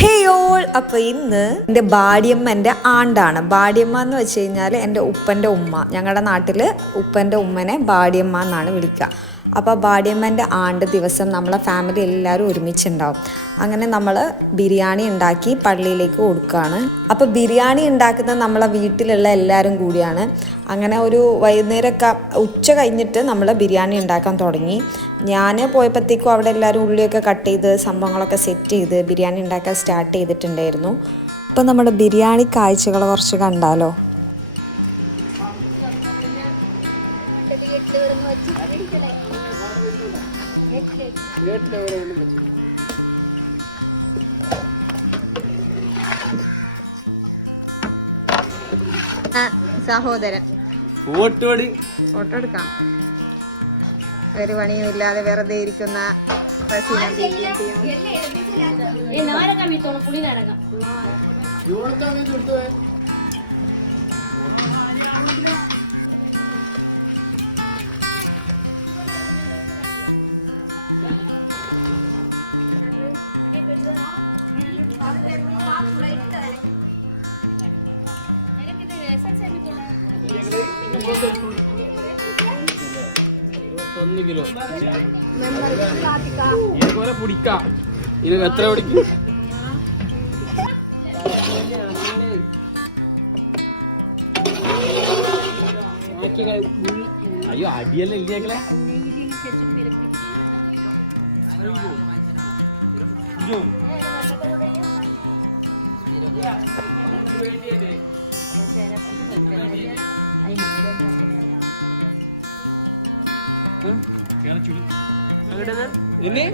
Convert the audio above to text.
Hey all! അപ്പോൾ ഇന്ന് എൻ്റെ ബാടിയമ്മൻ്റെ ആണ്ടാണ്. ബാടിയമ്മ എന്ന് വെച്ച് കഴിഞ്ഞാൽ എൻ്റെ ഉപ്പൻ്റെ ഉമ്മ. ഞങ്ങളുടെ നാട്ടിൽ ഉപ്പൻ്റെ ഉമ്മനെ ബാടിയമ്മ എന്നാണ് വിളിക്കുക. അപ്പോൾ ബാടിയമ്മൻ്റെ ആണ്ട് ദിവസം നമ്മളെ ഫാമിലി എല്ലാവരും ഒരുമിച്ചുണ്ടാവും. അങ്ങനെ നമ്മൾ ബിരിയാണി ഉണ്ടാക്കി പള്ളിയിലേക്ക് കൊടുക്കുകയാണ്. അപ്പോൾ ബിരിയാണി ഉണ്ടാക്കുന്നത് നമ്മളെ വീട്ടിലുള്ള എല്ലാവരും കൂടിയാണ്. അങ്ങനെ ഒരു വൈകുന്നേരമൊക്കെ ഉച്ച കഴിഞ്ഞിട്ട് നമ്മൾ ബിരിയാണി ഉണ്ടാക്കാൻ തുടങ്ങി. ഞാൻ പോയപ്പോഴത്തേക്കും അവിടെ എല്ലാവരും ഉള്ളിയൊക്കെ കട്ട് ചെയ്ത് സംഭവങ്ങളൊക്കെ സെറ്റ് ചെയ്ത് ബിരിയാണി ഉണ്ടാക്കാൻ സ്റ്റാർട്ട് ചെയ്തിട്ടുണ്ടായിരുന്നു. അപ്പോൾ നമ്മുടെ ബിരിയാണി കാഴ്ചകൾ കുറച്ച് കണ്ടാലോ. സഹോദരൻ ഫോട്ടോ എടുക്കാം. ഒരു പണിയും ഇല്ലാതെ വെറുതെ ഇരിക്കുന്ന കിലോ ഇതുപോലെ പിടിക്കാം. ഇത് എത്ര പിടിക്കും? അയ്യോ അടിയല്ല ഇല്ലേക്കളെ. ini